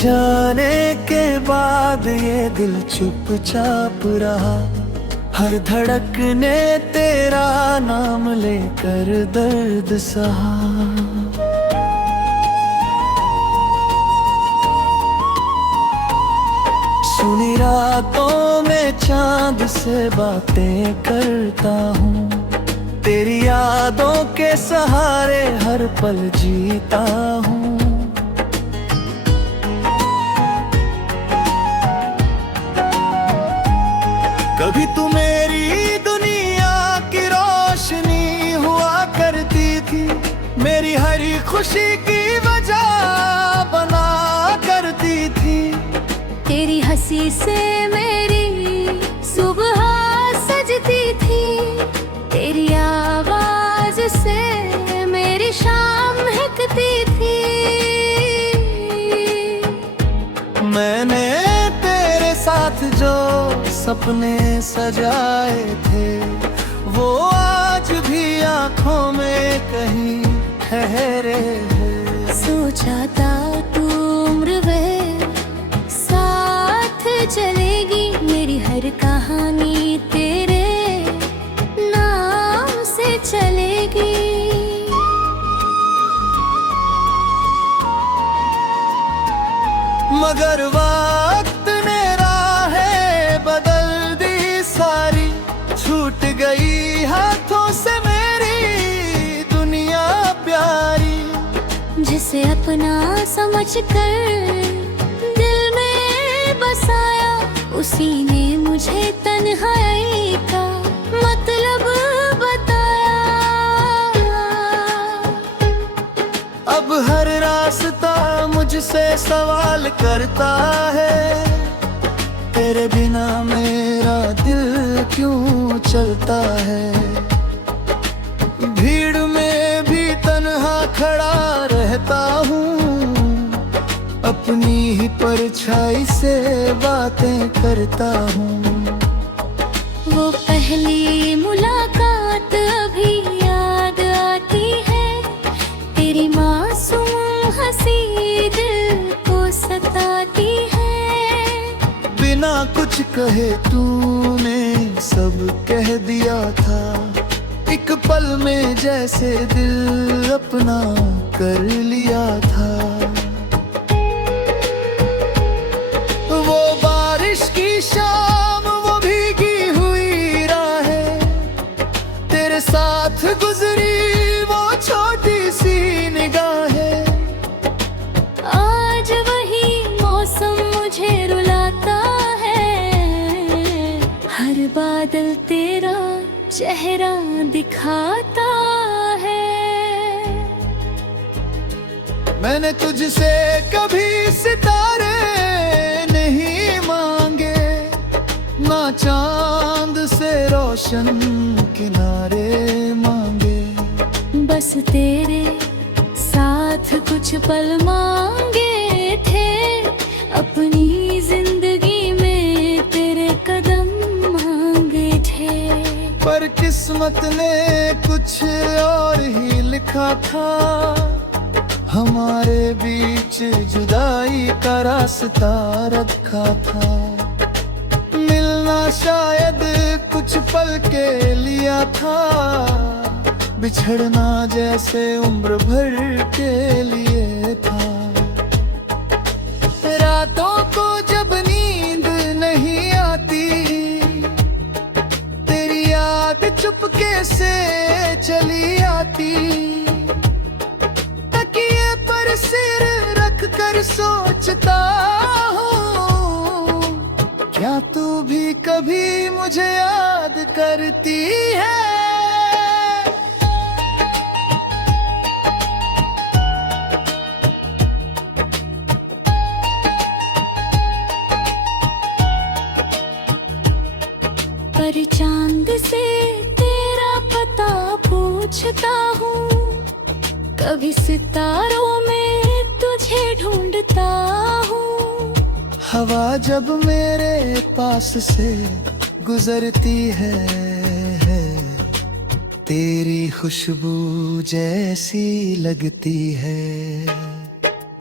जाने के बाद ये दिल चुपचाप रहा, हर धड़कने तेरा नाम लेकर दर्द सहा। सुनी रातों में चांद से बातें करता हूँ, तेरी यादों के सहारे हर पल जीता हूँ। कभी तू मेरी दुनिया की रोशनी हुआ करती थी, मेरी हर खुशी की वजह बना करती थी। तेरी हंसी से मेरी सुबह सजती थी, तेरी आवाज से मेरी शाम महकती थी। मैंने तेरे साथ जो सपने सजाए थे, वो आज भी आंखों में कहीं ठहरे हैं। सोचा था तू उम्र भर साथ चलेगी, मेरी हर कहानी तेरे नाम से चलेगी। मगर वक्त ने राहें बदल दी सारी, छूट गई हाथों से मेरी दुनिया प्यारी। जिसे अपना समझकर दिल में बसाया, उसी ने मुझे तन्हाई का मतलब बताया। अब हर रास्ता मुझसे सवाल करता है, तेरे बिना मेरा दिल क्यों चलता है। भीड़ में भी तन्हा खड़ा रहता हूँ, अपनी ही परछाई से बातें करता हूँ। वो पहली मुलाकात अभी याद आती है, तेरी मासूम हंसी दिल को सताती है। बिना कुछ कहे तूने सब कह दिया था, एक पल में जैसे दिल अपना कर लिया था। वो बारिश की शाम, वो भीगी हुई राहें, तेरे साथ गुजरी वो छोटी सी निगाहें। आज वही मौसम मुझे रुलाता है, हर बादल तेरा चेहरा दिखाता है। मैंने तुझसे कभी सितारे नहीं मांगे, ना चांद से रोशन किनारे मांगे। बस तेरे साथ कुछ पल मांगे थे, अपनी जिंदगी में तेरे कदम मांगे थे। पर किस्मत ने कुछ और ही लिखा था, हमारे बीच जुदाई का रास्ता रखा था। मिलना शायद कुछ पल के लिया था, बिछड़ना जैसे उम्र भर के लिए था। रातों को जब नींद नहीं आती, तेरी याद चुपके से चली आती। तकिए पर सिर रख कर सोचता हूँ, क्या तू भी कभी मुझे याद करती है। पर चांद से तेरा पता पूछता हूँ, कभी सितारों में तुझे ढूंढता हूँ। हवा जब मेरे पास से गुजरती है, तेरी खुशबू जैसी लगती है।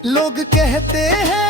लोग कहते हैं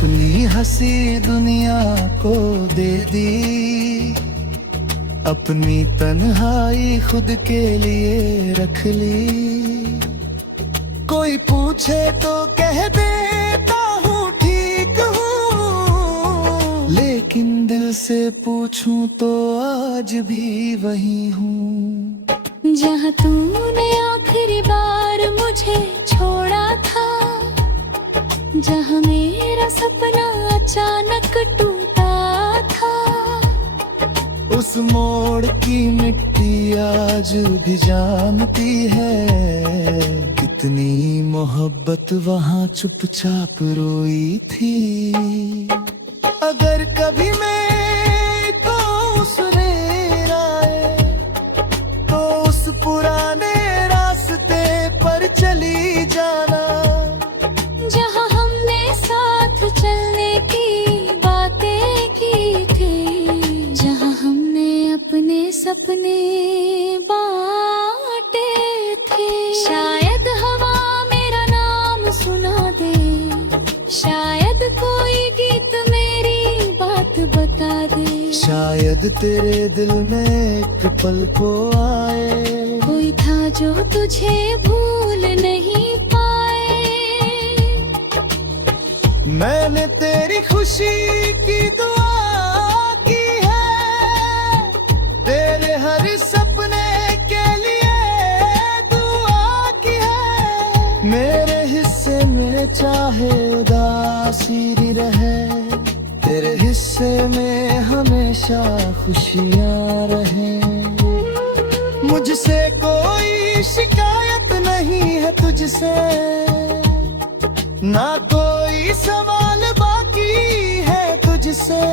अपनी हंसी दुनिया को दे दी, अपनी तन्हाई खुद के लिए रख ली। कोई पूछे तो कह देता हूँ ठीक हूँ, लेकिन दिल से पूछूं तो आज भी वही हूँ। जहाँ तूने आखिरी बार मुझे छोड़ा था, जहाँ मेरा सपना अचानक टूटा था, उस मोड़ की मिट्टी आज भी जानती है, कितनी मोहब्बत वहाँ चुपचाप रोई थी। अगर कभी मैं तो सुनेर आए तो उस पुराने रास्ते पर चली जाना, जहाँ हमने साथ चलने की बातें की थी, जहाँ हमने अपने सपने बांटे थे। शायद हवा मेरा नाम सुना दे, शायद कोई गीत मेरी बात बता दे, शायद तेरे दिल में एक पल को आए, कोई था जो तुझे भूल नहीं पाए। मैंने तेरी खुशी की दुआ की है, तेरे हर सपने के लिए दुआ की है। मेरे हिस्से में चाहे उदासी रहे, तेरे हिस्से में हमेशा खुशियाँ रहे। मुझसे कोई शिकायत नहीं है तुझसे, ना कोई सवाल बाकी है तुझसे,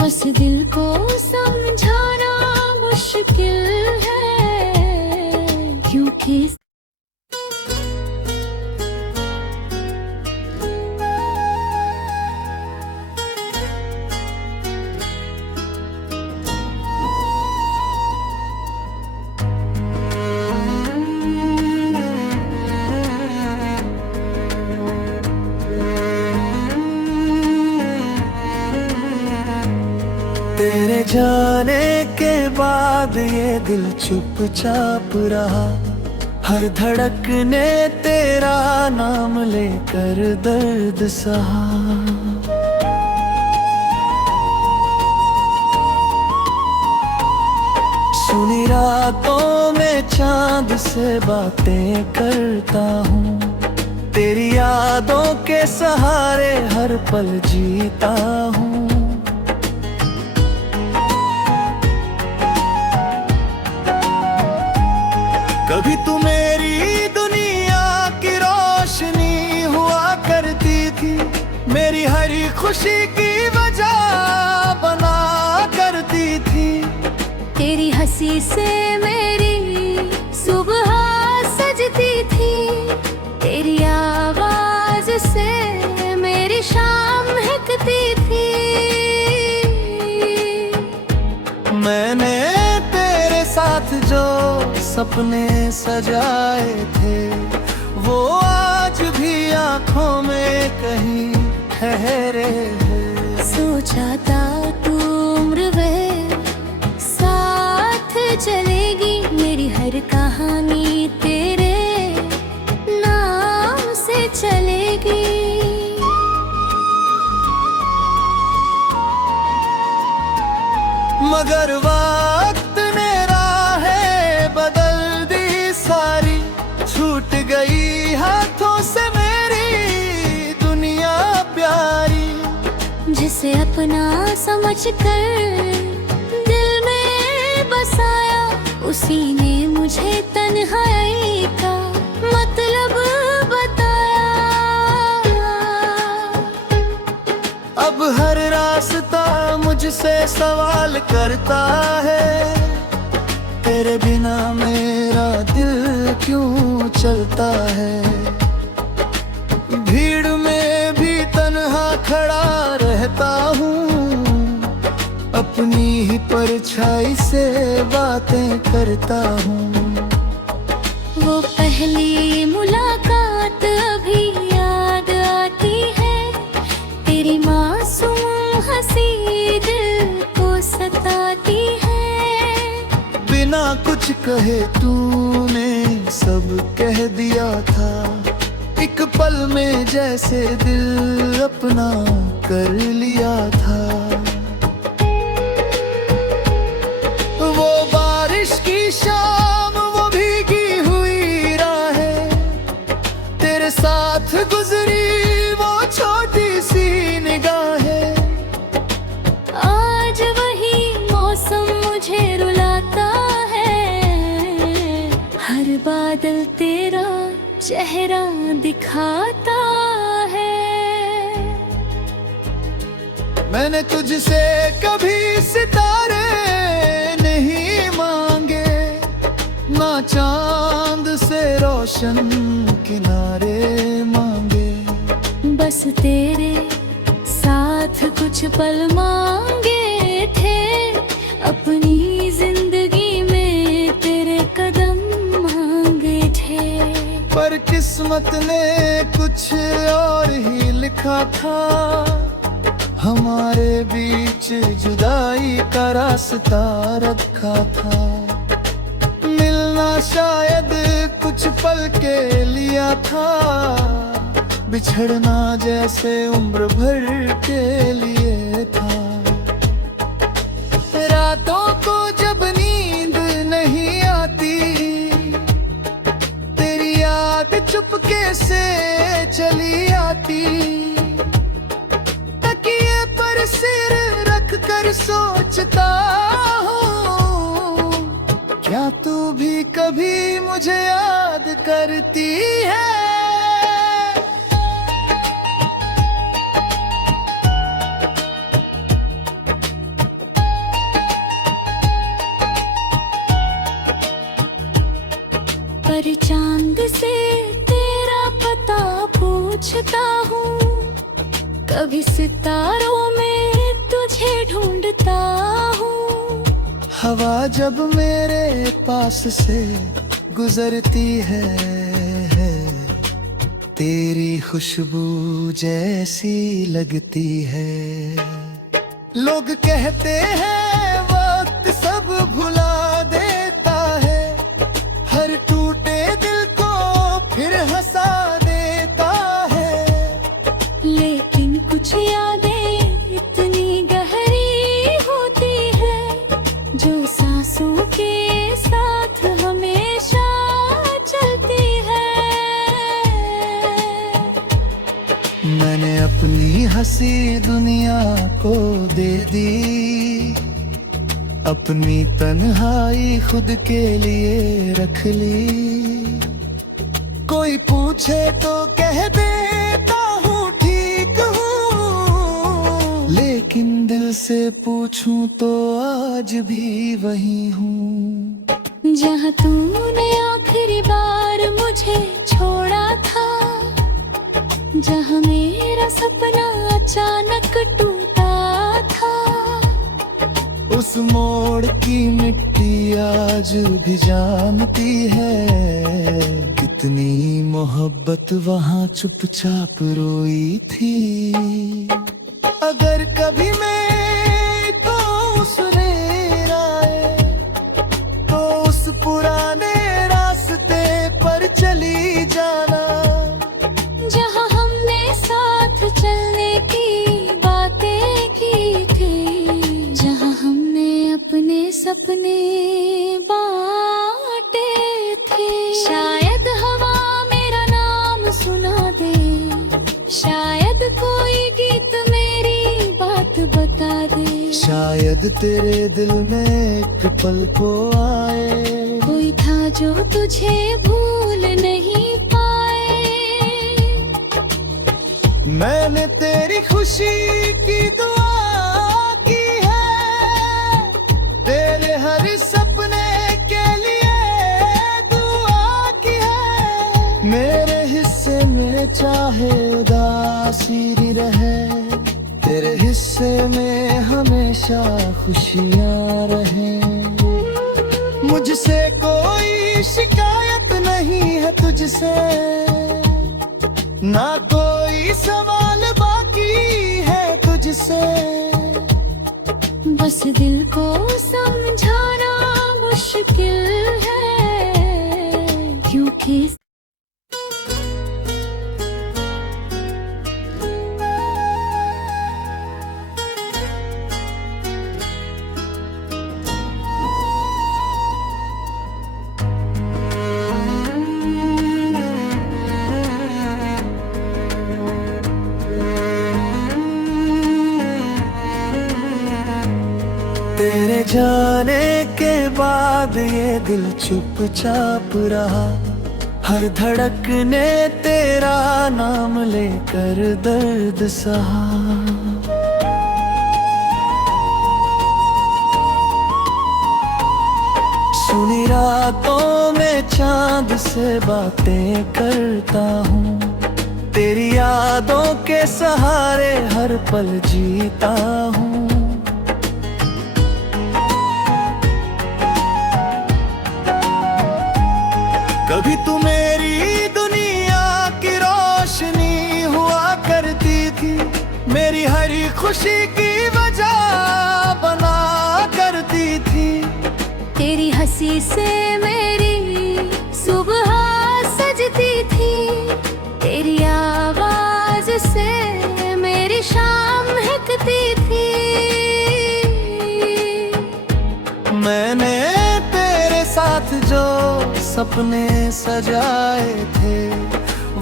बस दिल को समझाना मुश्किल है, क्योंकि तेरे जाने के बाद ये दिल चुपचाप रहा, हर धड़कने तेरा नाम लेकर दर्द सहा। सुनी रातों में चांद से बातें करता हूँ, तेरी यादों के सहारे हर पल जीता हूँ। कभी तू मेरी दुनिया की रोशनी हुआ करती थी, मेरी हर खुशी की वजह बना करती थी। तेरी हंसी से मेरी सुबह सजती थी, तेरी आवाज से मेरी शाम महकती थी। मैंने तेरे साथ जो सपने सजाए थे, वो आज भी आंखों में कहीं ठहरे हैं। सोचा था तू उम्र भर साथ चलेगी, मेरी हर कहानी तेरे नाम से चलेगी। मगर वक्त ने राहें बदल दी सारी, छूट गई हाथों से मेरी दुनिया प्यारी। जिसे अपना समझकर दिल में बसाया, उसी ने मुझे तन्हाई का मतलब बताया। अब हर रास्ता मुझसे सवाल करता है, तेरे बिना मेरा दिल क्यों चलता है। भीड़ में भी तन्हा खड़ा रहता हूँ, अपनी ही परछाई से बातें करता हूँ। वो पहली मुलाकात अभी याद आती है, कुछ कहे तूने सब कह दिया था। एक पल में जैसे दिल अपना कर लिया था। वो बारिश की शाम, वो भीगी हुई राहें, तेरे साथ गुजरी वो छोटी सी निगाहें। आज वही मौसम मुझे रुलाता है, हर बादल तेरा चेहरा दिखाता है। मैंने तुझसे कभी सितारे नहीं मांगे, ना चांद से रोशन किनारे मांगे। बस तेरे साथ कुछ पल मांगे थे, अपनी जिंदगी में तेरे कदम मांगे थे। पर किस्मत ने कुछ और ही लिखा था, हमारे बीच जुदाई का रास्ता रखा था। मिलना शायद कुछ पल के लिया था, बिछड़ना जैसे उम्र भर के लिए था। रातों को जब नींद नहीं आती, तेरी याद चुपके से चली आती। तकिए पर सिर रख कर सोचता हूँ, क्या तू भी कभी मुझे याद करती है। पर चांद से तेरा पता पूछता हूँ, कभी सितारों में तुझे ढूंढता हूँ। हवा जब मेरे पास से गुजरती है, तेरी खुशबू जैसी लगती है। लोग कहते हैं वक्त सब भुला देता है, हर टूटे दिल को फिर हंसा देता है। लेकिन कुछ यादें इतनी गहरी होती है, जो सांसों के साथ हमेशा चलती है। मैंने अपनी हंसी दुनिया को दे दी, अपनी तन्हाई खुद के लिए रख ली। कोई पूछे तो कह देता हूँ ठीक हूँ, लेकिन दिल से पूछूं तो आज भी वही हूँ। जहाँ तूने आखिरी बार मुझे छोड़ा था, जहाँ मेरा सपना अचानक टूटा था। उस मोड़ की मिट्टी आज भी जानती है, कितनी मोहब्बत वहाँ चुपचाप रोई थी। अगर कभी मैं तो सुनेर आए, तो उस पुराने रास्ते पर चली जाना, जहाँ हमने साथ चलने की बातें की थी, जहाँ हमने अपने सपने बांटे थे। शायद हवा मेरा नाम सुना दे, शायद कोई गीत मेरी बात बता दे। शायद तेरे दिल में एक पल को आए, कोई था जो तुझे भूल नहीं पाए। मैंने तेरी खुशी की दुआ की है, तेरे हर सपने के लिए दुआ की है। मेरे हिस्से में चाहे उदासी रहे, तेरे हिस्से में हमेशा खुशियाँ रहें। मुझसे कोई शिकायत नहीं है तुझसे, ना कोई सवाल बाकी है तुझसे। बस दिल को समझाना मुश्किल है, क्योंकि तेरे जाने के बाद ये दिल चुपचाप रहा, हर धड़कने तेरा नाम लेकर दर्द सहा। सुनी रातों में चांद से बातें करता हूँ, तेरी यादों के सहारे हर पल जीता हूँ। कभी तू मेरी दुनिया की रोशनी हुआ करती थी, मेरी हर खुशी की वजह बना करती थी। तेरी हंसी से मेरी सुबह सजती थी, तेरी आवाज से मेरी शाम महकती थी। मैंने तेरे साथ जो सपने सजाए थे,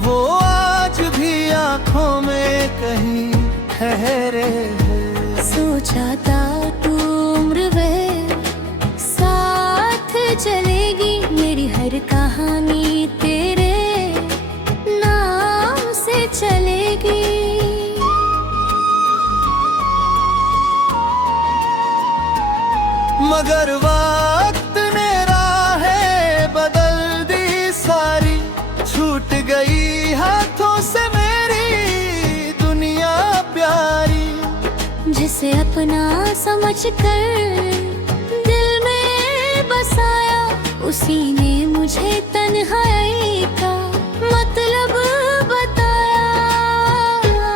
वो आज भी आंखों में कहीं ठहरे हैं। सोचा था तू उम्र भर साथ चलेगी, मेरी हर कहानी तेरे नाम से चलेगी। मगर वक्त ने राहें बदल दी सारी, छूट गई हाथों से मेरी दुनिया प्यारी। जिसे अपना समझकर दिल में बसाया, उसी ने मुझे तन्हाई का मतलब बताया।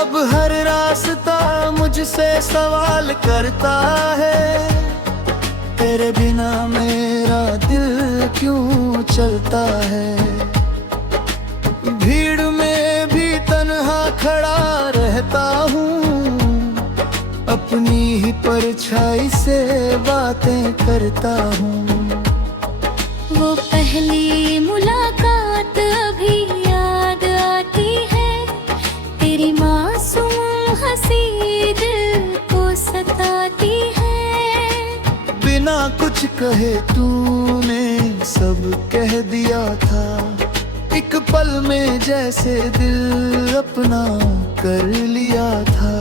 अब हर रास्ता मुझसे सवाल करता है, तेरे बिना मेरा दिल क्यों चलता है। भीड़ में भी तन्हा खड़ा रहता हूँ, अपनी ही परछाई से बातें करता हूँ। वो पहली मुलाकात अभी याद आती है, तेरी मासूम हंसी दिल को सताती है। बिना कुछ कहे तूने सब कह दिया था, एक पल में जैसे दिल अपना कर लिया था।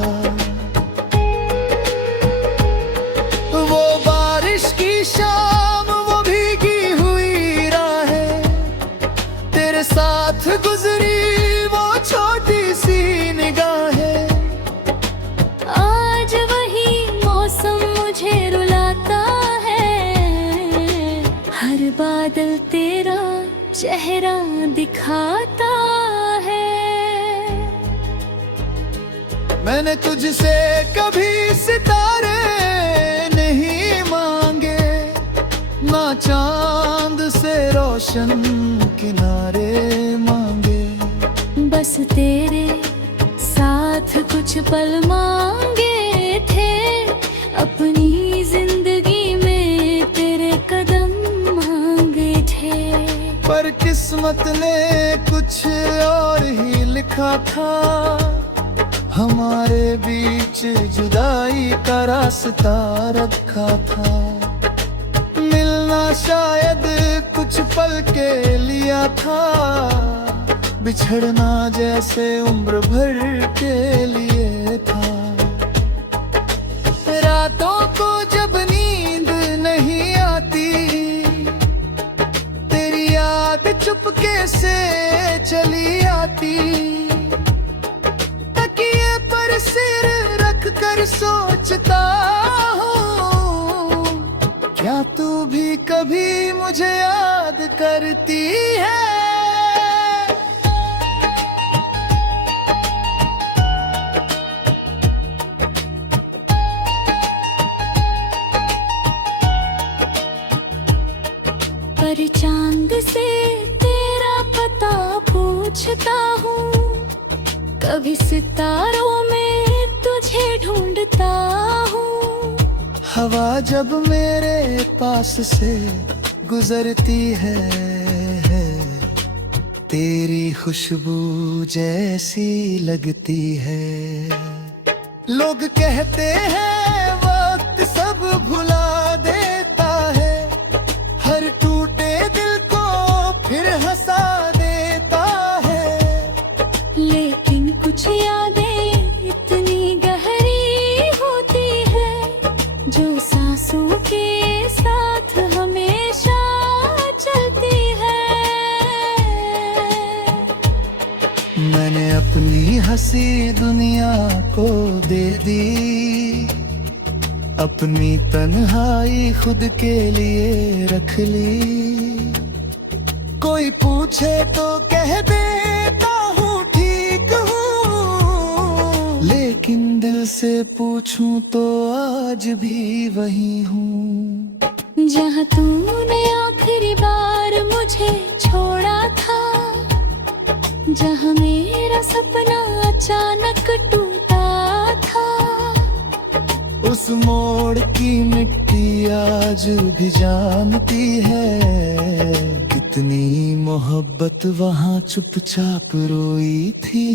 वो बारिश की शाम, वो भीगी हुई राहें, तेरे साथ गुजरी वो छोटी सी निगाहें। आज वही मौसम मुझे रुलाता है, हर बादल तेरा चेहरा दिखाता है। मैंने तुझसे कभी सितारे नहीं मांगे, ना चांद से रोशन किनारे मांगे। बस तेरे साथ कुछ पल मांगे थे, अपनी जिंदगी में तेरे कदम मांगे थे। पर किस्मत ने कुछ और ही लिखा था, हमारे बीच जुदाई का रास्ता रखा था। मिलना शायद कुछ पल के लिया था, बिछड़ना जैसे उम्र भर के लिए था। रातों को जब नींद नहीं आती, तेरी याद चुपके से चली आती। तकिए पर सिर रख कर सोचता हूँ, क्या तू भी कभी मुझे याद करती है। चांद से तेरा पता पूछता हूँ, कभी सितारों में तुझे ढूंढता हूँ। हवा जब मेरे पास से गुजरती है, तेरी खुशबू जैसी लगती है। लोग कहते हैं वक्त सब भुला देता है, हर टूटे दिल को फिर हंसा देता है। लेकिन कुछ यादें इतनी गहरी होती है, जो सांसों के साथ हमेशा चलती है। मैंने अपनी हंसी दुनिया को दे दी, अपनी तन्हाई खुद के लिए रख ली। कोई पूछे तो कह देता हूँ ठीक हूँ, लेकिन दिल से पूछूं तो आज भी वही हूँ। जहाँ तूने आखिरी बार मुझे छोड़ा था, जहाँ मेरा सपना अचानक टूटा था, उस मोड़ की मिट्टी आज भी जानती है, कितनी मोहब्बत वहाँ चुपचाप रोई थी।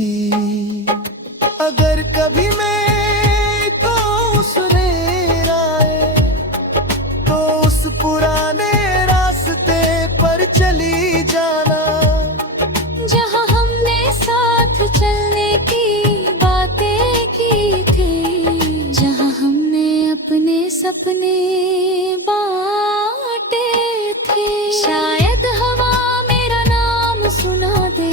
अगर कभी मैं तो सुनेर आए, तो उस पुराने रास्ते पर चली जाना, जहाँ हमने साथ चलने की बातें की थी, जहाँ हमने अपने सपने बांटे थे। शायद हवा मेरा नाम सुना दे,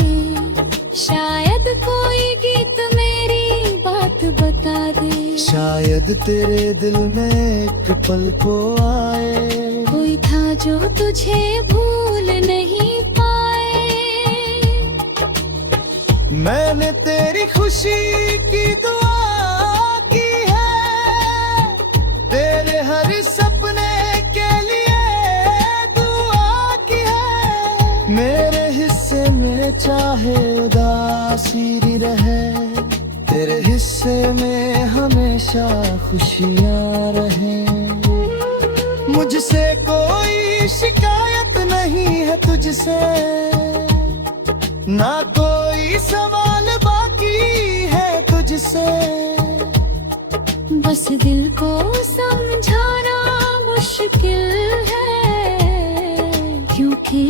शायद कोई गीत मेरी बात बता दे, शायद तेरे दिल में एक पल को आए, कोई था जो तुझे भूल नहीं पाए। मैंने तेरी खुशी की दुआ की है, तेरे हर सपने के लिए दुआ की है। मेरे हिस्से में चाहे उदासी रहे, तेरे हिस्से में हमेशा खुशियाँ रहें। मुझसे कोई शिकायत नहीं है तुझसे, ना कोई सवाल बाकी है तुझसे। बस दिल को समझाना मुश्किल है, क्योंकि